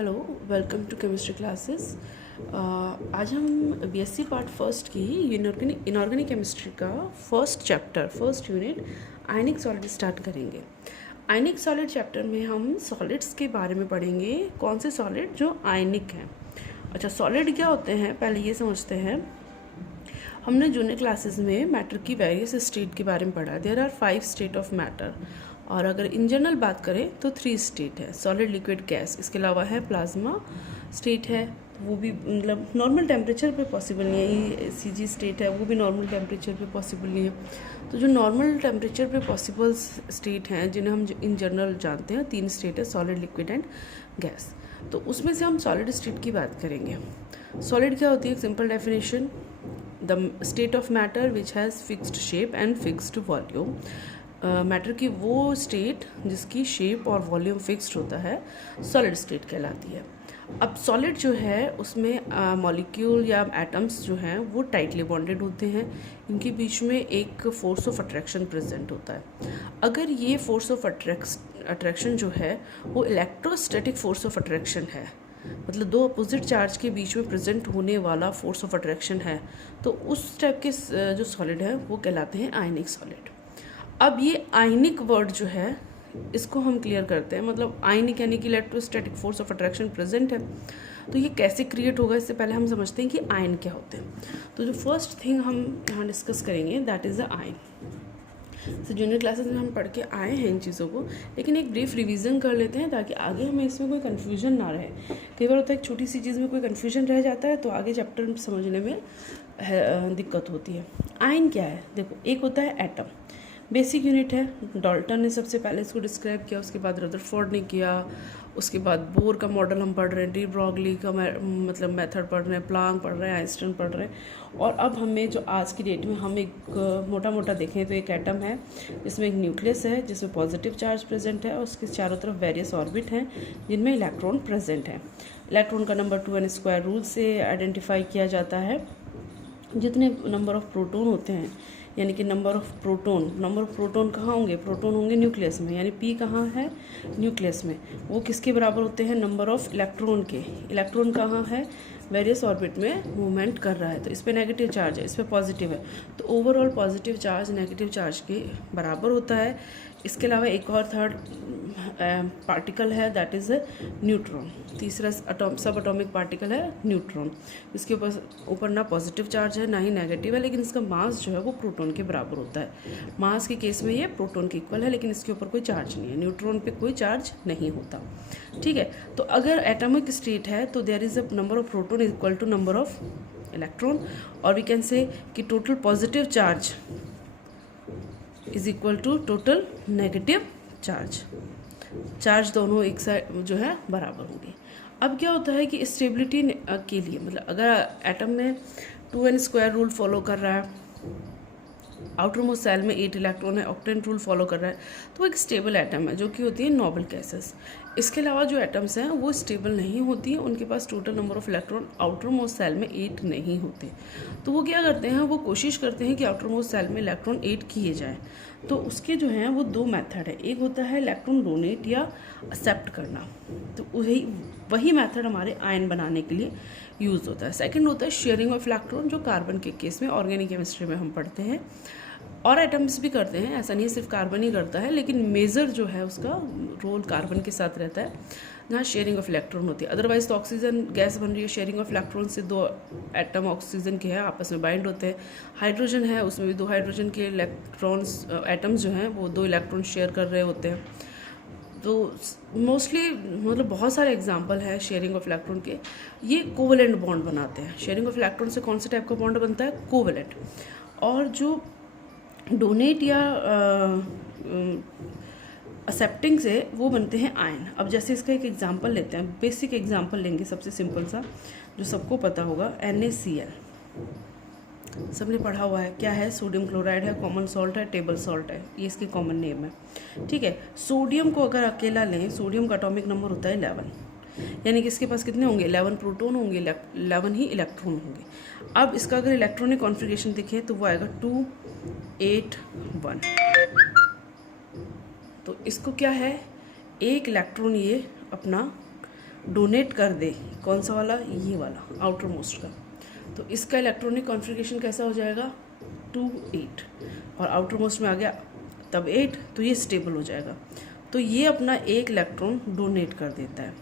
Hello, welcome to chemistry classes. आज हम BSc part first की इनऑर्गेनिक केमिस्ट्री का first unit ionic solid start करेंगे। आयनिक सॉलिड चैप्टर में हम सॉलिड्स के बारे में पढ़ेंगे, कौन से सॉलिड जो आयनिक हैं। अच्छा, सॉलिड क्या होते हैं पहले ये समझते हैं। हमने जूनियर क्लासेस में मैटर की वेरियस स्टेट के बारे में पढ़ा। There are 5 state of matter, और अगर इन जनरल बात करें तो 3 स्टेट है, सॉलिड, लिक्विड, गैस। इसके अलावा है प्लाज्मा स्टेट है, वो भी मतलब नॉर्मल टेम्परेचर पे पॉसिबल नहीं है। ये सीजी स्टेट है, वो भी नॉर्मल टेम्परेचर पे पॉसिबल नहीं है। तो जो नॉर्मल टेम्परेचर पे पॉसिबल स्टेट हैं जिन्हें हम इन जनरल जानते हैं, 3 स्टेट है, सॉलिड, लिक्विड एंड गैस। तो उसमें से हम सॉलिड स्टेट की बात करेंगे। सॉलिड क्या होती है? एक simple definition, the state of matter which has fixed shape and fixed volume. Matter की वो स्टेट जिसकी शेप और वॉल्यूम फिक्स्ड होता है, सॉलिड स्टेट कहलाती है। अब सॉलिड जो है उसमें मॉलिक्यूल या एटम्स जो हैं वो टाइटली बॉन्डेड होते हैं। इनके बीच में एक फोर्स ऑफ अट्रैक्शन प्रेजेंट होता है। अगर ये फोर्स ऑफ अट्रैक्शन जो है वो इलेक्ट्रोस्टैटिक फोर्स ऑफ अट्रैक्शन है, मतलब दो अपोजिट चार्ज के बीच में प्रेजेंट होने वाला फोर्स ऑफ अट्रैक्शन है, तो उस टाइप के जो सॉलिड है वो कहलाते हैं आयनिक सॉलिड। अब ये आयनिक वर्ड जो है इसको हम क्लियर करते हैं, मतलब आयनिक यानी कि electrostatic force of attraction present है। तो ये कैसे क्रिएट होगा, इससे पहले हम समझते हैं कि आयन क्या होते हैं। तो जो फर्स्ट थिंग हम यहाँ डिस्कस करेंगे दैट इज़ द आयन। तो जूनियर क्लासेस में हम पढ़ के आए हैं इन चीज़ों को, लेकिन एक ब्रीफ रिवीजन कर लेते हैं ताकि आगे हमें इसमें कोई कन्फ्यूजन ना रहे। कई बार होता है एक छोटी सी चीज़ में कोई कन्फ्यूजन रह जाता है तो आगे चैप्टर समझने में दिक्कत होती है। आयन क्या है? देखो, एक होता है एटम, बेसिक यूनिट है। डाल्टन ने सबसे पहले इसको डिस्क्राइब किया, उसके बाद रदरफोर्ड ने किया, उसके बाद बोर का मॉडल हम पढ़ रहे हैं, डी ब्रॉगली का मतलब मेथड पढ़ रहे हैं, प्लांक पढ़ रहे हैं, आइंस्टाइन पढ़ रहे हैं। और अब हमें जो आज की डेट में हम एक मोटा मोटा देखें तो एक एटम है जिसमें एक न्यूक्लियस है जिसमें पॉजिटिव चार्ज प्रेजेंट है और उसके चारों तरफ वेरियस ऑर्बिट हैं जिनमें इलेक्ट्रॉन प्रेजेंट है। इलेक्ट्रॉन का नंबर 2n² रूल से आइडेंटिफाई किया जाता है। जितने नंबर ऑफ प्रोटॉन होते हैं, यानी कि नंबर ऑफ प्रोटॉन कहाँ होंगे? प्रोटॉन होंगे न्यूक्लियस में, यानी पी कहाँ है? न्यूक्लियस में। वो किसके बराबर होते हैं? नंबर ऑफ इलेक्ट्रॉन के। इलेक्ट्रॉन कहाँ है? वेरियस ऑर्बिट में मूवमेंट कर रहा है, तो इस पर नेगेटिव चार्ज है, इस पर पॉजिटिव है, तो overall positive charge negative charge के बराबर होता है। इसके अलावा एक और थर्ड पार्टिकल है दैट इज़ न्यूट्रॉन। तीसरा सब अटोमिक पार्टिकल है न्यूट्रॉन। इसके ऊपर ना पॉजिटिव चार्ज है ना ही नेगेटिव है, लेकिन इसका मास जो है वो प्रोटॉन के बराबर होता है। मास के केस में ये प्रोटॉन के इक्वल है, लेकिन इसके ऊपर कोई चार्ज नहीं है। न्यूट्रॉन पे कोई चार्ज नहीं होता। ठीक है, तो अगर एटॉमिक स्टेट है तो there is a number of proton equal to number of electron, और वी कैन से कि total positive charge is equal to total negative charge दोनों एक साइड जो है बराबर होंगे। अब क्या होता है कि स्टेबिलिटी के लिए, मतलब अगर एटम में 2n² रूल फॉलो कर रहा है, आउटर मोस्ट सेल में 8 इलेक्ट्रॉन है, ऑक्टेन रूल फॉलो कर रहा है, तो वो एक स्टेबल एटम है जो कि होती है नोबल गैसेस। इसके अलावा जो एटम्स हैं वो स्टेबल नहीं होती हैं, उनके पास total number of electron outer most shell में 8 नहीं होते। तो वो क्या करते हैं? वो कोशिश करते हैं कि आउटर मोस्ट सेल में इलेक्ट्रॉन 8 किए जाए। तो उसके जो हैं वो 2 मेथड है। एक होता है इलेक्ट्रॉन डोनेट या एक्सेप्ट करना, तो वही मेथड हमारे आयन बनाने के लिए यूज़ होता है। सेकंड होता है शेयरिंग ऑफ इलेक्ट्रॉन, जो कार्बन के केस में ऑर्गेनिक केमिस्ट्री में हम पढ़ते हैं, और एटम्स भी करते हैं, ऐसा नहीं है सिर्फ कार्बन ही करता है, लेकिन मेजर जो है उसका रोल कार्बन के साथ रहता है जहाँ शेयरिंग ऑफ इलेक्ट्रॉन होती है। अदरवाइज तो ऑक्सीजन गैस बन रही है, शेयरिंग ऑफ इलेक्ट्रॉन से 2 एटम ऑक्सीजन के हैं आपस में बाइंड होते हैं। हाइड्रोजन है, उसमें भी 2 हाइड्रोजन के इलेक्ट्रॉन्स एटम्स जो हैं वो 2 इलेक्ट्रॉन शेयर कर रहे होते हैं। तो मोस्टली मतलब बहुत सारे एग्जांपल है शेयरिंग ऑफ इलेक्ट्रॉन के। ये कोवेलेंट बॉन्ड बनाते हैं। शेयरिंग ऑफ इलेक्ट्रॉन से कौन से टाइप का बॉन्ड बनता है? कोवेलेंट। और जो डोनेट या एक्सेप्टिंग से वो बनते हैं आयन। अब जैसे इसका एक एग्जांपल लेते हैं, बेसिक एग्जांपल लेंगे सबसे सिंपल सा जो सबको पता होगा, NaCl। सबने पढ़ा हुआ है, क्या है? सोडियम क्लोराइड है, कॉमन सॉल्ट है, टेबल सॉल्ट है, ये इसके कॉमन नेम है। ठीक है, सोडियम को अगर अकेला लें, सोडियम का एटॉमिक नंबर होता है 11, यानी कि इसके पास कितने होंगे? 11 प्रोटॉन होंगे, 11 ही इलेक्ट्रॉन होंगे। अब इसका अगर इलेक्ट्रॉनिक कॉन्फ़िगरेशन देखें तो वो आएगा 2 8 1। तो इसको क्या है? एक इलेक्ट्रॉन ये अपना डोनेट कर दे, कौन सा वाला, ये वाला आउटर मोस्ट का, तो इसका इलेक्ट्रॉनिक कॉन्फ़िगरेशन कैसा हो जाएगा 2 8, और आउटर मोस्ट में आ गया तब 8, तो ये स्टेबल हो जाएगा। तो ये अपना एक इलेक्ट्रॉन डोनेट कर देता है,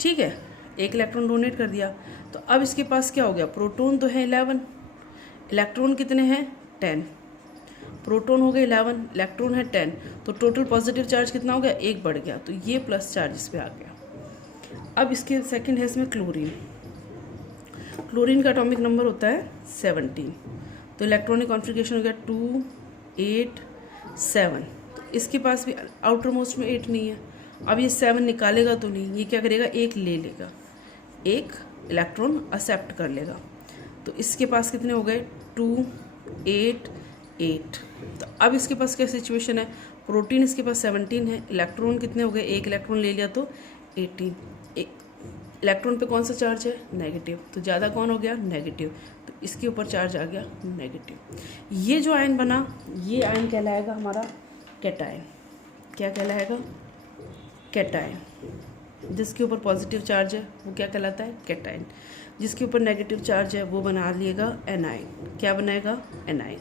ठीक है, एक इलेक्ट्रॉन डोनेट कर दिया। तो अब इसके पास क्या हो गया, प्रोटॉन तो है 11, इलेक्ट्रॉन कितने हैं 10, प्रोटॉन हो गए 11, इलेक्ट्रॉन है 10, तो टोटल पॉजिटिव चार्ज कितना हो गया, 1 बढ़ गया, तो ये प्लस चार्ज इस पर आ गया। अब इसके सेकंड है इसमें क्लोरीन, क्लोरीन का एटॉमिक नंबर होता है 17, तो इलेक्ट्रॉनिक कॉन्फ़िगरेशन हो गया 2 8 7, तो इसके पास भी आउटर मोस्ट में 8 नहीं है। अब ये 7 निकालेगा तो नहीं, ये क्या करेगा, एक ले लेगा, एक इलेक्ट्रॉन एक्सेप्ट कर लेगा, तो इसके पास कितने हो गए 2 8 8। तो अब इसके पास क्या सिचुएशन है, प्रोटीन इसके पास 17 है, इलेक्ट्रॉन कितने हो गए, एक इलेक्ट्रॉन ले लिया तो 18, इलेक्ट्रॉन पे कौन सा चार्ज है, नेगेटिव, तो ज़्यादा कौन हो गया, नेगेटिव, तो इसके ऊपर चार्ज आ गया नेगेटिव। ये जो आयन बना, ये आयन कहलाएगा हमारा कैटायन, क्या कहलाएगा, कैटायन। जिसके ऊपर पॉजिटिव चार्ज है वो क्या कहलाता है, कैटायन, जिसके ऊपर नेगेटिव चार्ज है वो बना लिएगा एनाइन, क्या बनाएगा, एनाइन,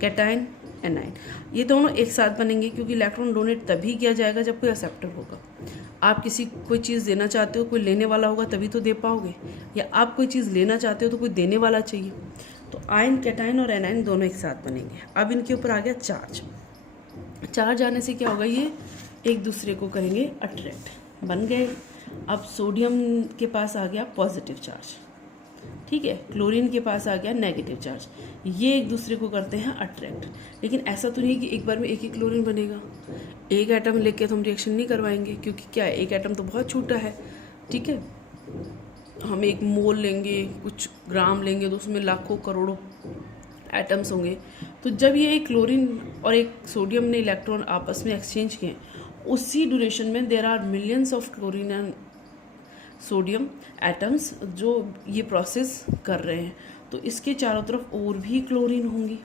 कैटायन एनाइन। ये दोनों एक साथ बनेंगे क्योंकि इलेक्ट्रॉन डोनेट तभी किया जाएगा जब कोई एक्सेप्टर होगा। आप किसी कोई चीज़ देना चाहते हो, कोई लेने वाला होगा तभी तो दे पाओगे, या आप कोई चीज़ लेना चाहते हो तो कोई देने वाला चाहिए। तो आयन, कैटायन और एनाइन दोनों एक साथ बनेंगे। अब इनके ऊपर आ गया चार्ज, चार्ज आने से क्या होगा, ये एक दूसरे को करेंगे अट्रैक्ट, बन गए। अब सोडियम के पास आ गया पॉजिटिव चार्ज, ठीक है, क्लोरीन के पास आ गया नेगेटिव चार्ज, ये एक दूसरे को करते हैं अट्रैक्ट। लेकिन ऐसा तो नहीं कि एक बार में एक ही क्लोरीन बनेगा, एक एटम लेके तो हम रिएक्शन नहीं करवाएंगे, क्योंकि क्या है, एक एटम तो बहुत छोटा है, ठीक है, हम 1 मोल लेंगे, कुछ ग्राम लेंगे तो उसमें लाखों करोड़ों एटम्स होंगे। तो जब ये एक क्लोरीन और एक सोडियम ने इलेक्ट्रॉन आपस में एक्सचेंज किए, उसी ड्यूरेशन में there are millions of chlorine and sodium atoms जो ये प्रोसेस कर रहे हैं, तो इसके चारों तरफ और भी क्लोरीन होंगी,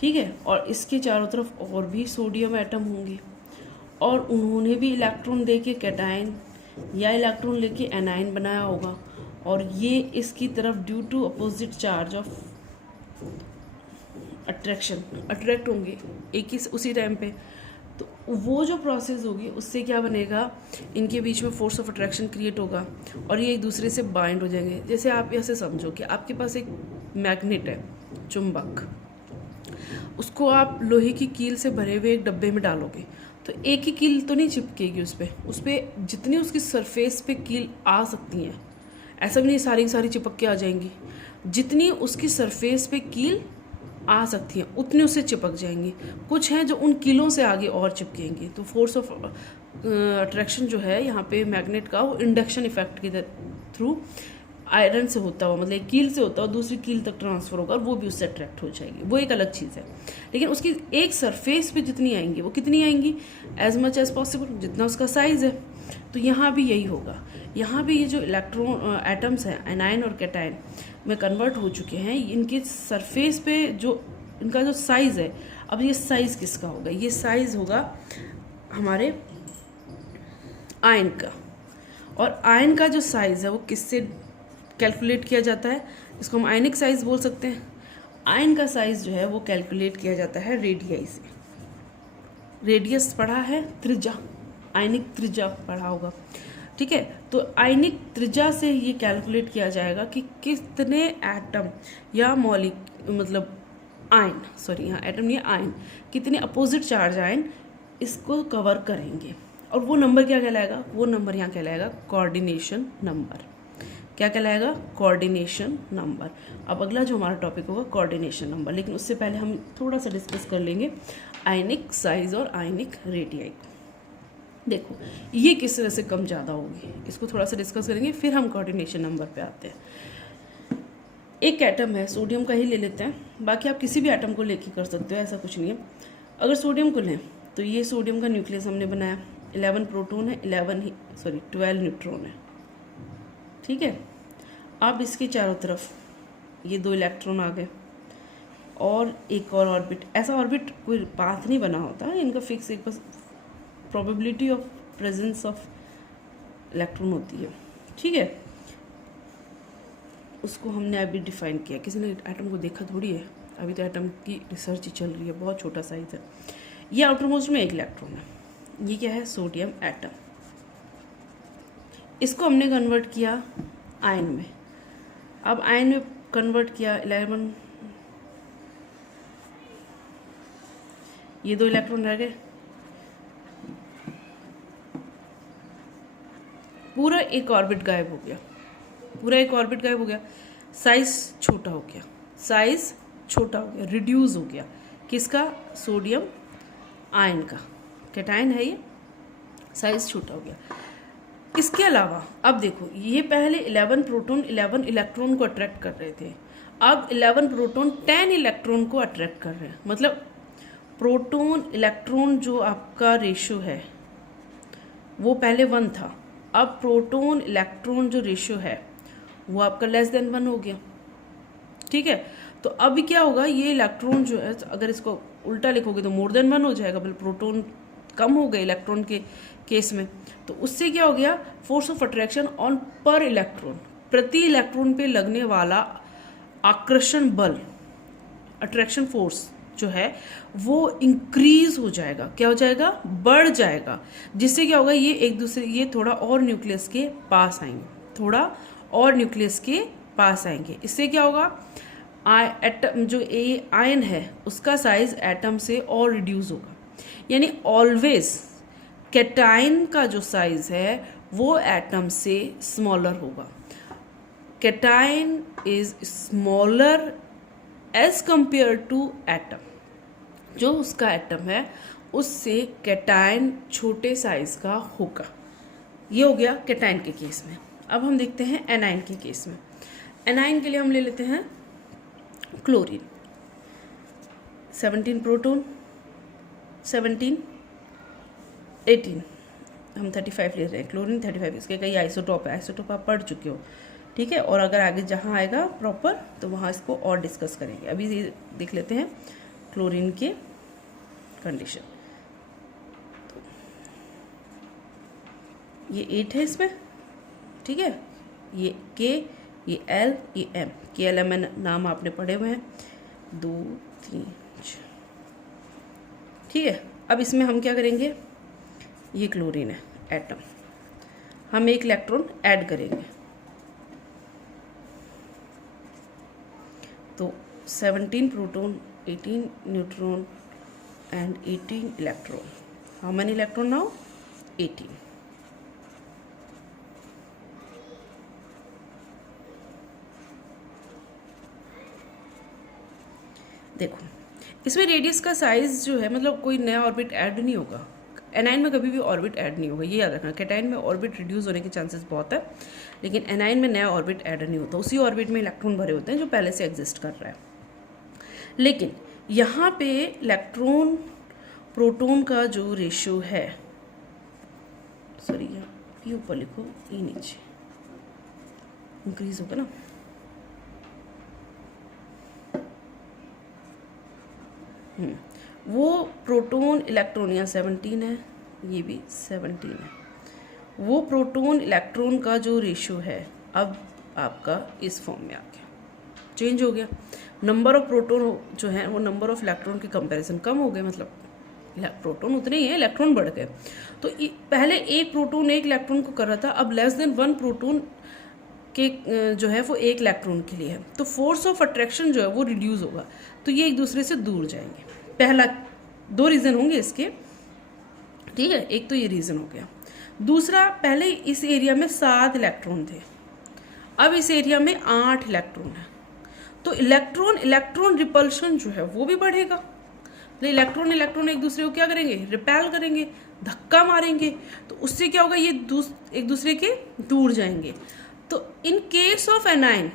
ठीक है, और इसके चारों तरफ और भी सोडियम एटम होंगे, और उन्होंने भी इलेक्ट्रॉन देके कैटायन या इलेक्ट्रॉन लेके एनाइन बनाया होगा, और ये इसकी तरफ due to opposite charge of attraction attract होंगे एक ही उसी टाइम पे। तो वो जो प्रोसेस होगी उससे क्या बनेगा, इनके बीच में फोर्स ऑफ अट्रैक्शन क्रिएट होगा और ये एक दूसरे से बाइंड हो जाएंगे। जैसे आप ऐसे समझो कि आपके पास एक मैग्नेट है, चुंबक, उसको आप लोहे की कील से भरे हुए एक डब्बे में डालोगे तो एक ही कील तो नहीं चिपकेगी उस पर जितनी उसकी सरफेस पे कील आ सकती हैं, ऐसा भी नहीं सारी की सारी चिपक के आ जाएंगी, जितनी उसकी सरफेस पे कील आ सकती हैं उतनी उससे चिपक जाएंगी। कुछ हैं जो उन कीलों से आगे और चिपकेंगी। तो फोर्स ऑफ अट्रैक्शन जो है यहाँ पे मैग्नेट का, वो इंडक्शन इफेक्ट के थ्रू आयरन से होता हुआ, मतलब एक कील से होता हुआ दूसरी कील तक ट्रांसफर होगा और वो भी उससे अट्रैक्ट हो जाएगी, वो एक अलग चीज़ है। लेकिन उसकी एक सरफेस पे जितनी आएंगी वो कितनी आएंगी, एज मच एज पॉसिबल, जितना उसका साइज़ है। तो यहाँ भी यही होगा, यहाँ भी ये जो इलेक्ट्रॉन एटम्स हैं एनाइन और कैटायन में कन्वर्ट हो चुके हैं, इनके सरफेस पे जो इनका जो साइज़ है, अब ये साइज़ किसका होगा, ये साइज़ होगा हमारे आयन का। और आयन का जो साइज़ है वो किससे कैलकुलेट किया जाता है, इसको हम आयनिक साइज़ बोल सकते हैं। आयन का साइज़ जो है वो कैलकुलेट किया जाता है रेडियाई से। रेडियस पढ़ा है, त्रिज्या, आयनिक त्रिज्या पढ़ा होगा, ठीक है। तो आयनिक त्रिज्या से ये कैलकुलेट किया जाएगा कि कितने एटम या मतलब आयन, सॉरी यहाँ एटम नहीं, आयन, कितने अपोजिट चार्ज आयन इसको कवर करेंगे। और वो नंबर क्या कहलाएगा, वो नंबर यहाँ कहलाएगा कोऑर्डिनेशन नंबर। क्या कहलाएगा, कोऑर्डिनेशन नंबर। अब अगला जो हमारा टॉपिक होगा कोऑर्डिनेशन नंबर, लेकिन उससे पहले हम थोड़ा सा डिस्कस कर लेंगे आयनिक साइज और आयनिक रेडियाई। देखो ये किस तरह से कम ज़्यादा होगी, इसको थोड़ा सा डिस्कस करेंगे, फिर हम कोऑर्डिनेशन नंबर पे आते हैं। एक एटम है, सोडियम का ही ले लेते हैं, बाकी आप किसी भी एटम को लेके कर सकते हो, ऐसा कुछ नहीं है। अगर सोडियम को लें तो ये सोडियम का न्यूक्लियस हमने बनाया, 11 प्रोटॉन है, 12 न्यूट्रॉन है, ठीक है। अब इसके चारों तरफ ये 2 इलेक्ट्रॉन आ गए और एक और ऑर्बिट। ऐसा ऑर्बिट कोई पाथ नहीं बना होता, इनका फिक्स एक बस probability of presence of electron होती है, ठीक है। उसको हमने अभी डिफाइन किया, किसी ने एटम को देखा थोड़ी है, अभी तो एटम की रिसर्च ही चल रही है, बहुत छोटा साइज है। ये आउटर मोस्ट में एक इलेक्ट्रॉन है, ये क्या है, सोडियम एटम। इसको हमने कन्वर्ट किया आयन में। अब आयन में कन्वर्ट किया 11, ये 2 इलेक्ट्रॉन रह गए, पूरा एक ऑर्बिट गायब हो गया, पूरा एक ऑर्बिट गायब हो गया, साइज छोटा हो गया, साइज छोटा हो गया, रिड्यूस हो गया। किसका, सोडियम आयन का, कैटायन है ये, साइज छोटा हो गया। इसके अलावा अब देखो, ये पहले 11 प्रोटॉन 11 इलेक्ट्रॉन को अट्रैक्ट कर रहे थे, अब 11 प्रोटॉन 10 इलेक्ट्रॉन को अट्रैक्ट कर रहे हैं। मतलब प्रोटॉन इलेक्ट्रॉन जो आपका रेशियो है वो पहले 1 था, अब प्रोटॉन इलेक्ट्रॉन जो रेशियो है वो आपका लेस देन 1 हो गया, ठीक है। तो अभी क्या होगा, ये इलेक्ट्रॉन जो है, अगर इसको उल्टा लिखोगे तो मोर देन 1 हो जाएगा, बल्कि प्रोटॉन कम हो गए इलेक्ट्रॉन के केस में। तो उससे क्या हो गया, फोर्स ऑफ अट्रैक्शन ऑन पर इलेक्ट्रॉन, प्रति इलेक्ट्रॉन पे लगने वाला आकर्षण बल, अट्रैक्शन फोर्स जो है वो इंक्रीज हो जाएगा। क्या हो जाएगा, बढ़ जाएगा। जिससे क्या होगा, ये एक दूसरे, ये थोड़ा और न्यूक्लियस के पास आएंगे, थोड़ा और न्यूक्लियस के पास आएंगे। इससे क्या होगा, एटम जो ए आयन है उसका साइज एटम से और रिड्यूस होगा। यानी ऑलवेज कैटायन का जो साइज है वो एटम से स्मॉलर होगा। Cation is smaller as compare to atom, जो उसका एटम है उससे कैटायन छोटे साइज का होगा। ये हो गया कैटायन के केस में। अब हम देखते हैं एनायन के केस में। एनायन के लिए हम ले लेते हैं क्लोरीन, 17 प्रोटॉन, 17 18, हम 35 ले रहे हैं, क्लोरीन 35। इसके कई आइसोटॉप है, आइसोटॉप आप पढ़ चुके हो, ठीक है। और अगर आगे जहाँ आएगा प्रॉपर तो वहाँ इसको और डिस्कस करेंगे। अभी ये देख लेते हैं क्लोरीन के कंडीशन। तो ये 8 है इसमें, ठीक है। ये के, ये एल, ये एम, के एल एम एन नाम आपने पढ़े हुए हैं, 2 3 4, ठीक है। अब इसमें हम क्या करेंगे, ये क्लोरीन है एटम, हम एक इलेक्ट्रॉन ऐड करेंगे। तो 17 proton, 18 neutron and 18 electron. How many electron now, 18। देखो इसमें रेडियस का साइज जो है, मतलब कोई नया ऑर्बिट ऐड नहीं होगा। एनाइन में कभी भी ऑर्बिट ऐड नहीं होगा, ये याद रखना। कैटाइन में ऑर्बिट रिड्यूस होने के चांसेस बहुत है, लेकिन एनाइन में नया ऑर्बिट ऐड नहीं होता। उसी ऑर्बिट में इलेक्ट्रॉन भरे होते हैं जो पहले से एग्जिस्ट कर रहा है। लेकिन यहाँ पे इलेक्ट्रॉन प्रोटॉन का जो रेशियो है, सॉरी ये ऊपर लिखो, ये नीचे इंक्रीज होगा ना, वो प्रोटॉन इलेक्ट्रॉन, यहाँ 17 है, ये भी 17 है। वो प्रोटॉन इलेक्ट्रॉन का जो रेशियो है अब आपका इस फॉर्म में आ गया, चेंज हो गया। नंबर ऑफ प्रोटॉन जो है वो नंबर ऑफ इलेक्ट्रॉन के कंपैरिजन कम हो गए, मतलब प्रोटॉन उतने ही है, इलेक्ट्रॉन बढ़ गए। तो पहले एक प्रोटॉन एक इलेक्ट्रॉन को कर रहा था, अब लेस देन 1 प्रोटॉन के जो है वो एक इलेक्ट्रॉन के लिए है। तो फोर्स ऑफ अट्रैक्शन जो है वो रिड्यूस होगा, तो ये एक दूसरे से दूर जाएंगे। पहला 2 रीज़न होंगे इसके, ठीक है। एक तो ये रीज़न हो गया। दूसरा, पहले इस एरिया में 7 इलेक्ट्रॉन थे, अब इस एरिया में 8 इलेक्ट्रॉन है। तो इलेक्ट्रॉन रिपल्शन जो है वो भी बढ़ेगा। तो इलेक्ट्रॉन एक दूसरे को क्या करेंगे, रिपेल करेंगे, धक्का मारेंगे। तो उससे क्या होगा, ये एक दूसरे के दूर जाएंगे। तो in case of anion,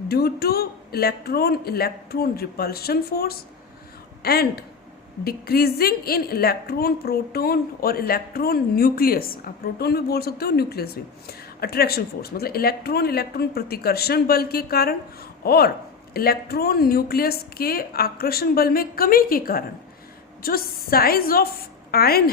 due two electron repulsion force and decreasing in electron proton और इलेक्ट्रॉन न्यूक्लियस, आप प्रोटॉन भी बोल सकते हो, न्यूक्लियस भी, अट्रैक्शन फोर्स मतलब इलेक्ट्रॉन प्रतिकर्षण बल के कारण और इलेक्ट्रॉन न्यूक्लियस के आकर्षण बल में कमी के कारण जो साइज ऑफ आयन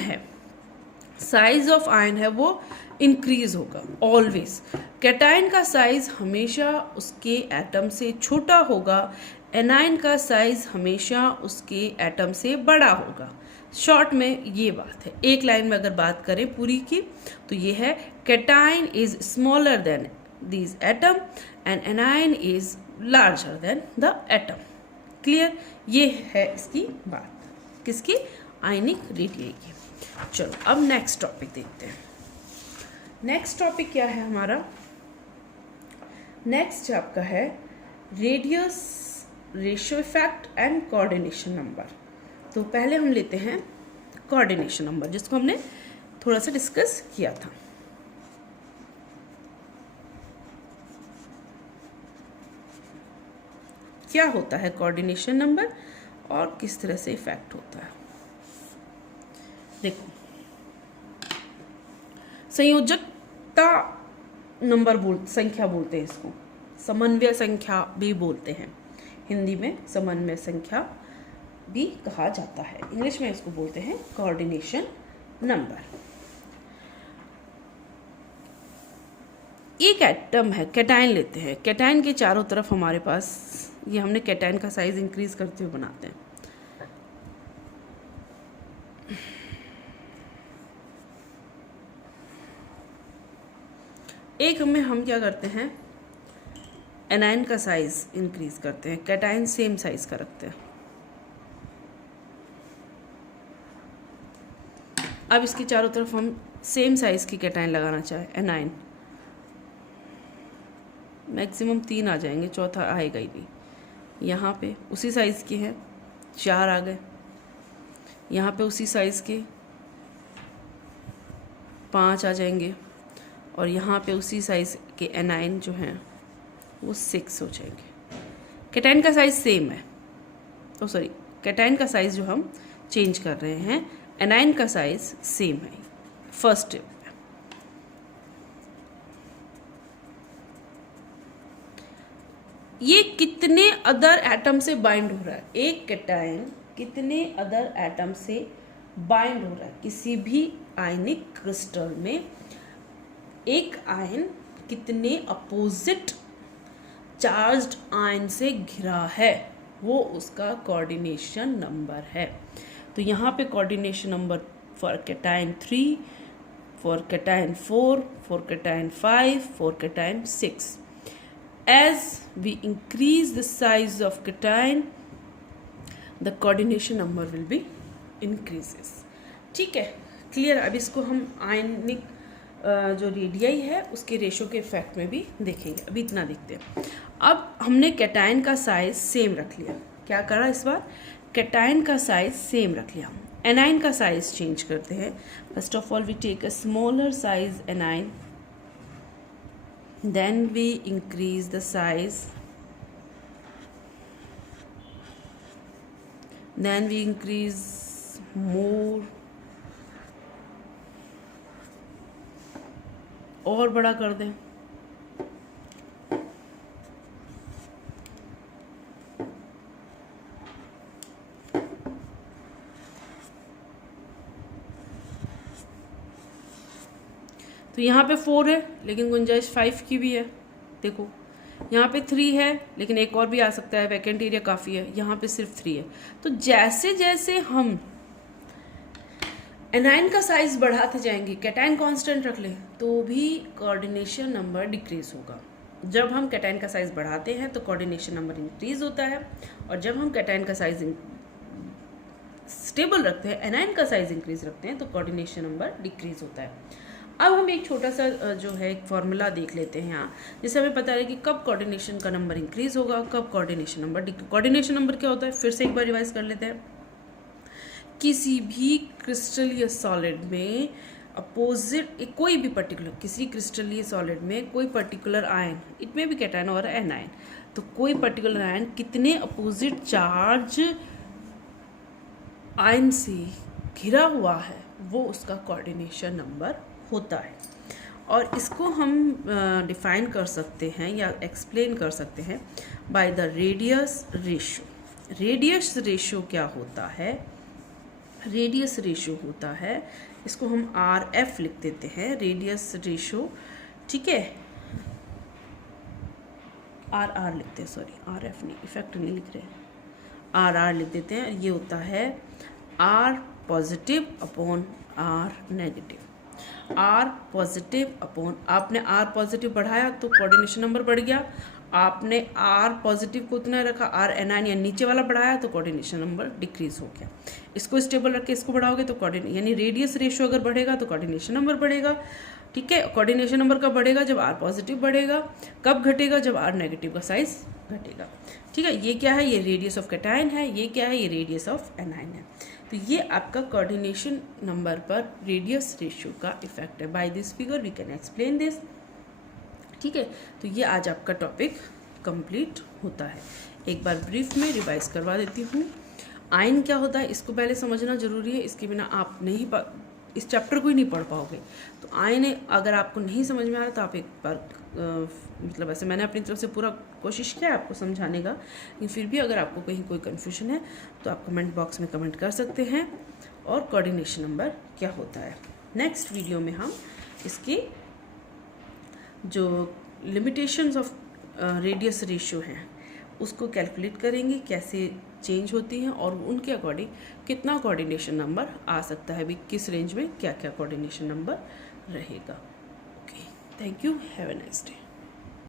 है वो इंक्रीज होगा ऑलवेज। कैटाइन का साइज हमेशा उसके एटम से छोटा होगा, एनाइन का साइज हमेशा उसके एटम से बड़ा होगा। शॉर्ट में ये बात है, एक लाइन में अगर बात करें पूरी की तो ये है cation is smaller than these atom and A9 is larger than the atom. Clear? ये है इसकी बात, किसकी? आयनिक रेडियाई की। चलो अब नेक्स्ट टॉपिक देखते हैं। नेक्स्ट टॉपिक क्या है हमारा? नेक्स्ट आपका है radius ratio effect and coordination number. तो पहले हम लेते हैं कोऑर्डिनेशन नंबर, जिसको हमने थोड़ा सा डिस्कस किया था। क्या होता है कोऑर्डिनेशन नंबर और किस तरह से इफेक्ट होता है? देखो, संयोजकता नंबर संख्या बोलते हैं इसको, समन्वय संख्या भी बोलते हैं, हिंदी में समन्वय संख्या भी कहा जाता है, इंग्लिश में इसको बोलते हैं कोऑर्डिनेशन नंबर। एक एटम है, कैटाइन लेते हैं। कैटाइन के चारों तरफ हमारे पास, ये हमने कैटाइन का साइज इंक्रीज करते हुए बनाते हैं। एक में हम क्या करते हैं, एनाइन का साइज इंक्रीज करते हैं, कैटाइन सेम साइज का रखते हैं। अब इसके चारों तरफ हम सेम साइज की कैटाइन लगाना चाहे, एनाइन, मैक्सिमम 3 आ जाएंगे, चौथा आएगा ही नहीं। यहाँ पे उसी साइज़ के हैं, 4 आ गए। यहाँ पे उसी साइज़ के 5 आ जाएंगे, और यहाँ पे उसी साइज़ के एनाइन जो हैं वो 6 हो जाएंगे। कैटाइन का साइज़ सेम है, तो सॉरी, कैटाइन का साइज़ जो हम चेंज कर रहे हैं, एनाइन का साइज़ सेम है। फर्स्ट स्टेप, ये कितने अदर एटम से बाइंड हो रहा है, एक कैटाइन कितने अदर एटम से बाइंड हो रहा है। किसी भी आयनिक क्रिस्टल में एक आयन कितने अपोजिट चार्ज्ड आयन से घिरा है, वो उसका कोऑर्डिनेशन नंबर है। तो यहाँ पे coordination number for cation 3, for cation 4, for cation 5, for cation 6। As we increase the size of cation, the coordination number will be increases. ठीक है, क्लियर? अब इसको हम आयनिक जो रेडियाई है उसके रेशो के इफेक्ट में भी देखेंगे। अभी इतना देखते हैं। अब हमने कैटाइन का साइज सेम रख लिया। क्या करा इस बार? कैटाइन का साइज सेम रख लिया। एनाइन का साइज चेंज करते हैं। First of all we take a smaller size anion, then we increase the size, then we increase more, और बड़ा कर दें। तो यहाँ पे 4 है लेकिन गुंजाइश 5 की भी है। देखो यहाँ पे 3 है लेकिन एक और भी आ सकता है, वैकेंट एरिया काफ़ी है। यहाँ पे सिर्फ 3 है। तो जैसे जैसे हम एनाइन का साइज बढ़ाते जाएंगे, कैटाइन कांस्टेंट रख लें, तो भी कोऑर्डिनेशन नंबर डिक्रीज होगा। जब हम कैटाइन का साइज बढ़ाते हैं तो कोऑर्डिनेशन नंबर इंक्रीज होता है, और जब हम कैटाइन का साइज स्टेबल रखते हैं, एनाइन का साइज इंक्रीज रखते हैं, तो कोऑर्डिनेशन नंबर डिक्रीज होता है। अब हम एक छोटा सा जो है एक फॉर्मूला देख लेते हैं यहाँ, जिससे हमें पता है कि कब कोऑर्डिनेशन का नंबर इंक्रीज होगा, कब कोऑर्डिनेशन नंबर कोऑर्डिनेशन नंबर क्या होता है, फिर से एक बार रिवाइज कर लेते हैं। किसी भी क्रिस्टल या सॉलिड में अपोजिट, कोई भी पर्टिकुलर, किसी क्रिस्टल या सॉलिड में कोई पर्टिकुलर आयन, इट में भी कैटाइन और एनाइन, तो कोई पर्टिकुलर आयन कितने अपोजिट चार्ज आयन से घिरा हुआ है, वो उसका कोऑर्डिनेशन नंबर होता है। और इसको हम डिफाइन कर सकते हैं या एक्सप्लेन कर सकते हैं by the radius ratio. Radius ratio क्या होता है? रेडियस रेशियो होता है इसको हम RF लिख देते हैं, रेडियस रेशो, ठीक है, RR लिखते हैं, सॉरी RF नहीं, इफेक्ट नहीं लिख रहे हैं, RR लिख देते हैं। ये होता है R positive upon R negative, R positive upon, आपने R पॉजिटिव बढ़ाया तो कोऑर्डिनेशन नंबर बढ़ गया, आपने R पॉजिटिव को उतना रखा, R एनायन या नीचे वाला बढ़ाया तो कोऑर्डिनेशन नंबर डिक्रीज हो गया। इसको स्टेबल रख के इसको बढ़ाओगे तो यानी रेडियस रेशियो अगर बढ़ेगा तो कोऑर्डिनेशन नंबर बढ़ेगा, ठीक है। कोऑर्डिनेशन नंबर कब बढ़ेगा? जब R पॉजिटिव बढ़ेगा। कब घटेगा? जब R नेगेटिव का साइज घटेगा, ठीक है। ये क्या है? ये रेडियस ऑफ कैटायन है। ये क्या है? ये रेडियस ऑफ एनायन है। तो ये आपका कोऑर्डिनेशन नंबर पर रेडियस रेशियो का इफेक्ट है। By this figure we can explain this, ठीक है। तो ये आज आपका टॉपिक कंप्लीट होता है। एक बार ब्रीफ में रिवाइज करवा देती हूँ। आयन क्या होता है इसको पहले समझना जरूरी है, इसके बिना आप इस चैप्टर को ही नहीं पढ़ पाओगे। तो आयन अगर आपको नहीं समझ में आ रहा तो आप एक बार मतलब ऐसे मैंने अपनी तरफ से पूरा कोशिश किया आपको समझाने का, लेकिन फिर भी अगर आपको कहीं कोई कन्फ्यूजन है तो आप कमेंट बॉक्स में कमेंट कर सकते हैं। और कोऑर्डिनेशन नंबर क्या होता है, नेक्स्ट वीडियो में हम इसकी जो लिमिटेशंस ऑफ रेडियस रेशियो हैं उसको कैलकुलेट करेंगे, कैसे चेंज होती हैं और उनके अकॉर्डिंग कितना कोऑर्डिनेशन नंबर आ सकता है, भी किस रेंज में क्या क्या कोऑर्डिनेशन नंबर रहेगा। Okay, thank you, have a nice day.